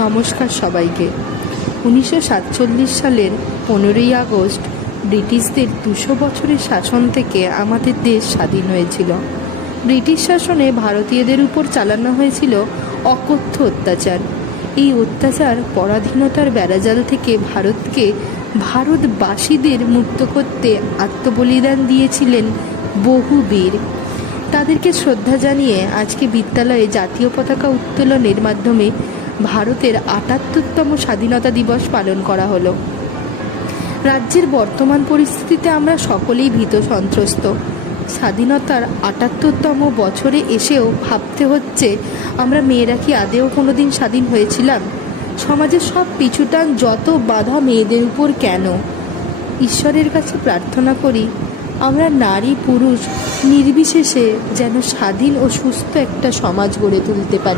নমস্কার সবাইকে। 1947 সালের 15ই আগস্ট ব্রিটিশদের 200 বছরের শাসন থেকে আমাদের দেশ স্বাধীন হয়েছিল। ব্রিটিশ শাসনে ভারতীয়দের উপর চালানো হয়েছিল অকথ্য অত্যাচার। এই অত্যাচার পরাধীনতার বেড়াজাল থেকে ভারতবাসীদের মুক্ত করতে আত্মবলিদান দিয়েছিলেন বহু বীর। তাদেরকে শ্রদ্ধা জানিয়ে আজকে বিদ্যালয়ে জাতীয় পতাকা উত্তোলনের মাধ্যমে ভারতের ৭৮তম স্বাধীনতা দিবস পালন করা হলো। রাজ্যের বর্তমান পরিস্থিতিতে আমরা সকলেই ভীত সন্ত্রস্ত। স্বাধীনতার ৭৮তম বছরে এসেও ভাবতে হচ্ছে, আমরা মেয়েরা কি আদেও কোনোদিন স্বাধীন হয়েছিলাম? সমাজের সব পিছুটান, যত বাধা মেয়েদের উপর কেন? ঈশ্বরের কাছে প্রার্থনা করি, আমরা নারী পুরুষ নির্বিশেষে যেন স্বাধীন ও সুস্থ একটা সমাজ গড়ে তুলতে পারি।